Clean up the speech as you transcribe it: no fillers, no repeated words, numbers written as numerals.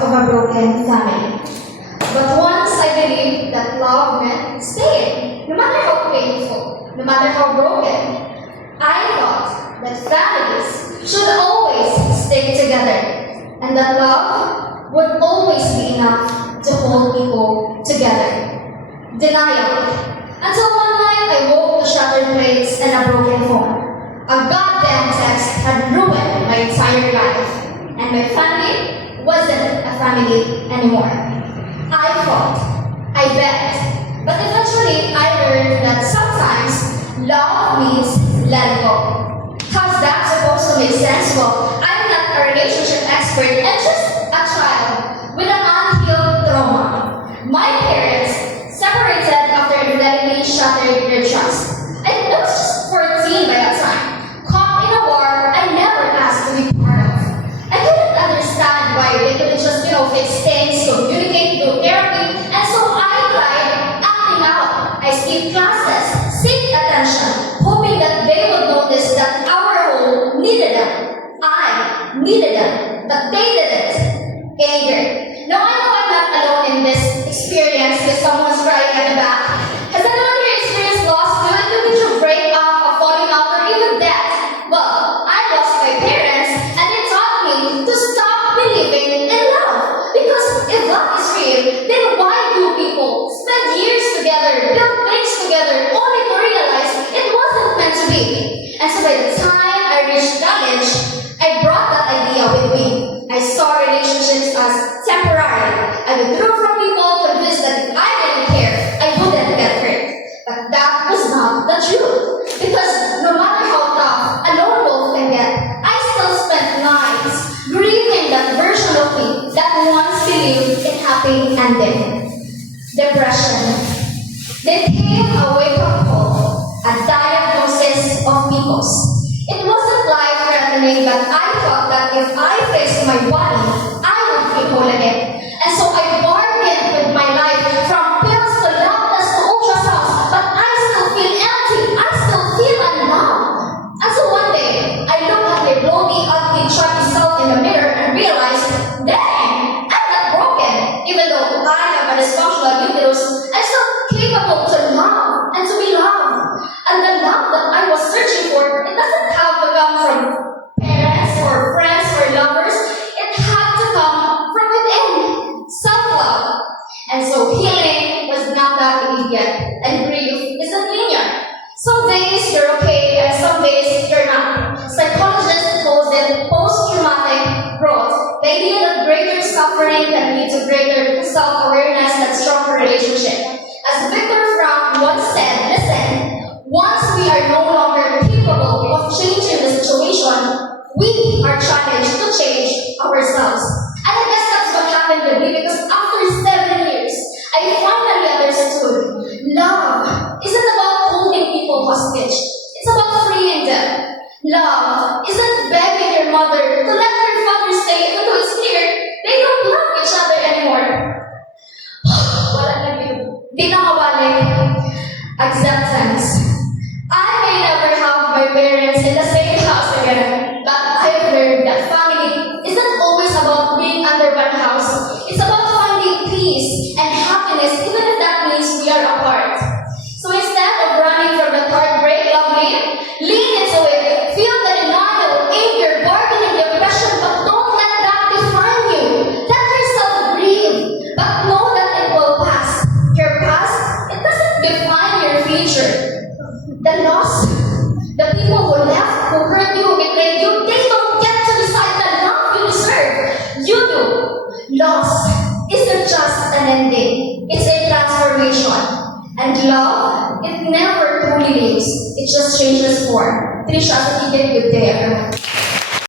part of a broken family. But once I believed that love meant staying, no matter how painful, no matter how broken, I thought that families should always stick together and that love would always be enough to hold people together. Denial. Until one night I woke to shattered plates and a broken phone. A goddamn text had ruined my entire life, and my family wasn't a family anymore. I fought, I begged, but eventually I learned that sometimes love means let go. How's that supposed to make sense? Well, I'm not a relationship expert and just a child with an unhealed trauma. My parents separated after infidelity shattered their trust. I was just 14 by that time. Caught in a war I never asked to be part of. I couldn't understand why they couldn't just, fix things, communicate, do therapy, and so I tried acting out. I skipped classes, seek attention, hoping that they would notice that our home needed them. I needed them, but they didn't. Anger. Now I know I'm not alone in this experience if someone's crying at the back. Has anyone here experienced loss? It could be through breakup, a falling out, or even death. Well, I lost my parents, and it taught me to stop believing in love. Because if love is real, then why do people spend years together, build things together, only to realize it wasn't meant to be? And so by the time I reached college, I brought that idea with me. I saw relationships as temporary. I withdrew from people, convinced that if I didn't care, I wouldn't get hurt. But that was not the truth. Because no matter how tough a lone wolf can get, I still spent nights grieving that version of me that once believed in happy ending. Depression. Then came a wake-up call, a diagnosis of PCOS. It wasn't life-threatening, but I thought that if I fixed my body, I would be whole again. And so I bargained with my life from pills to loudness to ultrasounds, but I still feel empty. I still feel unloved. And so one day, I looked at my bloaty, ugly, chubby self in the mirror and realized, dang, I'm not broken. Even though I have a dysfunctional uterus, I'm still capable to love and to be loved. And the love that I was searching for, it doesn't have to come from parents or friends or lovers. It had to come from within, self-love. And so healing was not that immediate, and grief isn't linear. Some days you're okay, and some days you're not. Psychologists calls it post-traumatic growth. The idea that greater suffering can lead to greater self-awareness and stronger relationship. As Viktor Frankl once said, listen, once we are no longer capable of changing the situation, we are challenged to change ourselves. And I guess that's what happened with me, because after 7 years, I finally understood love isn't about holding people hostage. It's about freeing them. Love isn't begging your mother to let her father stay until it's clear they don't love each other anymore. Wala na yun. Di na mabalik. Acceptance. I may never have my parents in the same house again, but I've learned that family isn't always about being under one house. It's about finding peace and happiness, even if that means we are apart. So instead of running from the heartbreak, love me, lean into it. Feel the denial, anger, bargaining, depression, but don't let that define you. Let yourself grieve, but know that it will pass. Your past, it doesn't define your future. The loss, the people who left, who hurt you, who betrayed you, they don't get to decide the love you deserve. You do. Loss isn't just an ending. It's a transformation. And love, it never truly leaves. It just changes form. Trisha, good day, everyone.